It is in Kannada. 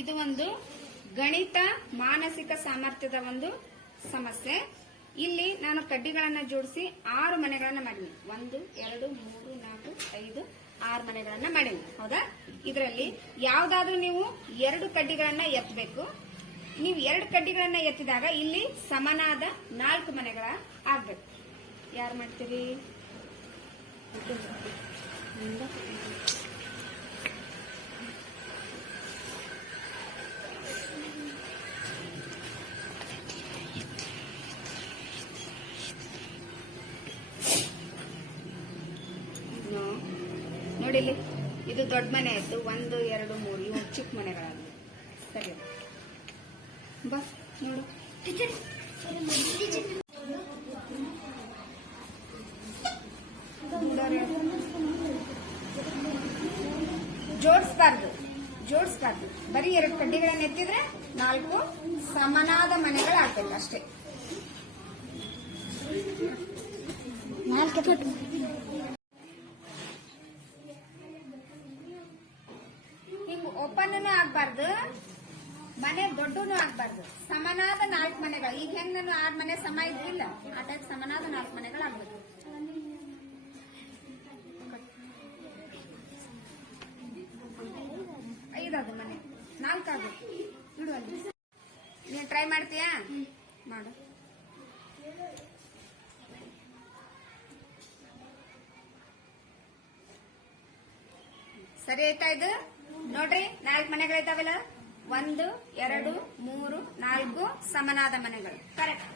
ಇದು ಒಂದು ಗಣಿತ ಮಾನಸಿಕ ಸಾಮರ್ಥ್ಯದ ಒಂದು ಸಮಸ್ಯೆ. ಇಲ್ಲಿ ನಾನು ಕಡ್ಡಿಗಳನ್ನ ಜೋಡಿಸಿ 6 ಮನೆಗಳನ್ನ ಮಾಡೀನಿ. 1 2 3 4 5 6 ಮನೆಗಳನ್ನ ಮಾಡೀನಿ. ಹೌದಾ? ಇದರಲ್ಲಿ ಯಾವ್ದಾದ್ರೂ ನೀವು 2 ಕಡ್ಡಿಗಳನ್ನ ಎತ್ತಬೇಕು. ನೀವು 2 ಕಡ್ಡಿಗಳನ್ನ ಎತ್ತಿದಾಗ ಇಲ್ಲಿ ಸಮನಾದ 4 ಮನೆಗಳ ಆಗ್ಬೇಕು. ಯಾರು ಮಾಡ್ತೀರಿ? ನೋಡಿಲಿ, ಇದು ದೊಡ್ಡ ಮನೆ ಆಯ್ತು. 1 2 3 ಇವು ಚಿಕ್ಕ ಮನೆಗಳಾಗ್ಲಿ. ಸರಿ, ಬಾ ನೋಡು. ಜೋಡಿಸ್ಬಾರ್ದು. ಬರೀ 2 ಕಡ್ಡಿಗಳನ್ನ ಎತ್ತಿದ್ರೆ 4 ಸಮನಾದ ಮನೆಗಳಾಗ್ಬೇಕು ಅಷ್ಟೇ. ಹಿಂಗ್ ಓಪನ್ ಆಗ್ಬಾರ್ದು, ಮನೆ ದೊಡ್ಡನು ಆಗ್ಬಾರ್ದು. ಸಮನಾದ 4 ಮನೆಗಳು. ಈಗ ಹೆಂಗ್ ನಾನು 6 ಮನೆ ಸಮ ಇದ್ದಿಲ್ಲ, ಆ ಟೈಪ್ ಸಮನಾದ 4 ಮನೆಗಳು ಆಗ್ಬೇಕು. ಐದದು ಮನೆ 4 ಆಗ್ಬೇಕು. ಇಡು ಅಲ್ಲಿ. ನೀನ್ ಟ್ರೈ ಮಾಡ್ತೀಯಾ? ಮಾಡು. ಸರಿ ಆಯ್ತಾ? ಇದು ನೋಡ್ರಿ, 4 ಮನೆಗಳಿದಾವಲ್ಲ. 1 2 3 4 ಸಮನಾದ ಮನೆಗಳು. ಕರೆಕ್ಟ್.